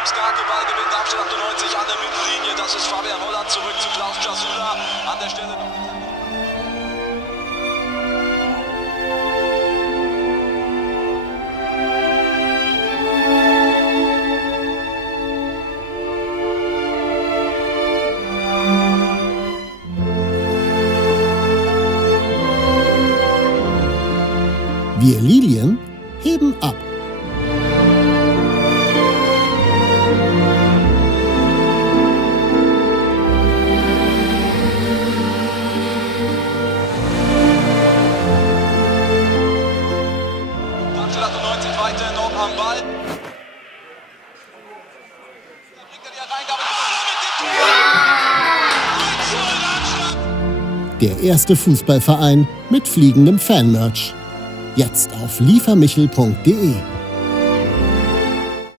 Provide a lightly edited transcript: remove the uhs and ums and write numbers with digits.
Tim Skarke, Ball gewinnt Abstand 98 an der Mittellinie. Das ist Fabian Holland zurück zu Klaus Jasula an der Stelle. Wir Lilien heben ab. Darmstadt 98 weiter noch am Ball. Da bringt er die Reingabe mit dem Tor. Der erste Fußballverein mit fliegendem Fanmerch. Jetzt auf liefermichel.de.